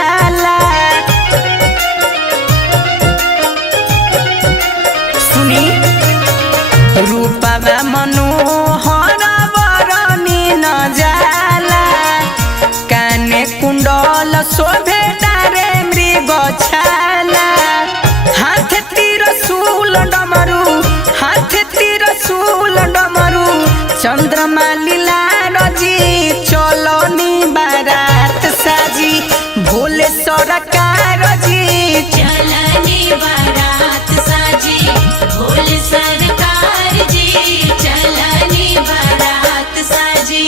जाला। सुनी रूपवा मनोहर वरनी न जाला। काने कुंडल शोभे डारे मृग छाला। हाथ त्रिशूल डमरू हाथ त्रिशूल डमरू चंद्रमा लीला रजी चलनी बारात साजी भोले सरकार जी चलनी बारात साजी भोले सरकार जी चलनी बारात साजी।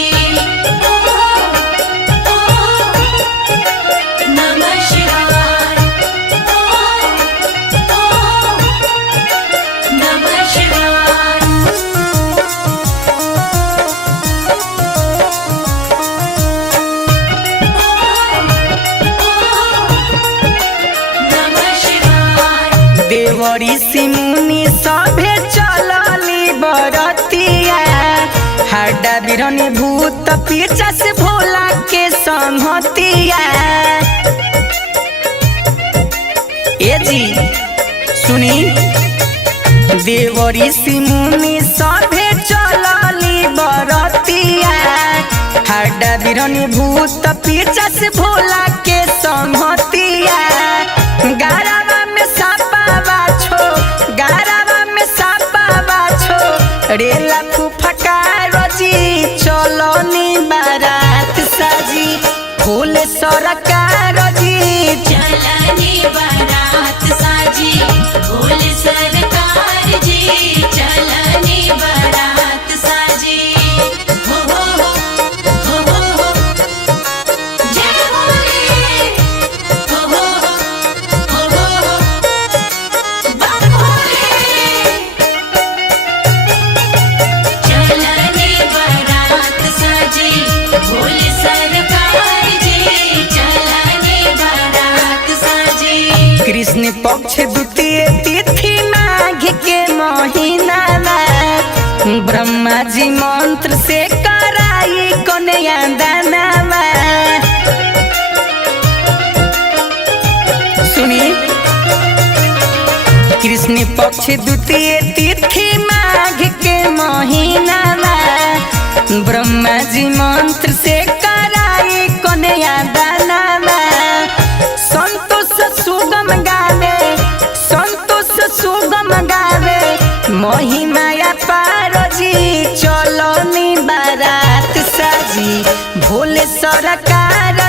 नमः शिवाय नमः शिवाय। देवरी सिमुनी सभे चलली बरतिया। हाडा बिरनी भूत पीछा से भोला के संहतिया। ए जी सुनी देवरी सिमुनी सभे चलली बरतिया। हाडा बिरनी भूत पीछा से भोला के संहतिया। गारावा में सापा बाछो गारावा में सापा बाछो रेला फुफका रजी चलनी बारात साजी भोले सरकार जी चलनी बारात साजी भोले सरकार जी चलनी बारात साजी। हो हो हो जय भोले। हो बाबा भोले। चलनी बारात साजी भोले सरकार जी चलनी बारात साजी। कृष्ण पक्ष द्वितीय तिथि माघ के महीना ब्रह्मा जी मंत्र से कराई कन्या दानवा। सुनी कृष्ण पक्ष द्वितीय तिथि माघ के महीना ब्रह्मा जी मंत्र से कराई कन्या दानवा। संतोष सुगम गावे संतोष सुगम गावे महिमाया पार जी चलनी बारात साजी भोले सरकार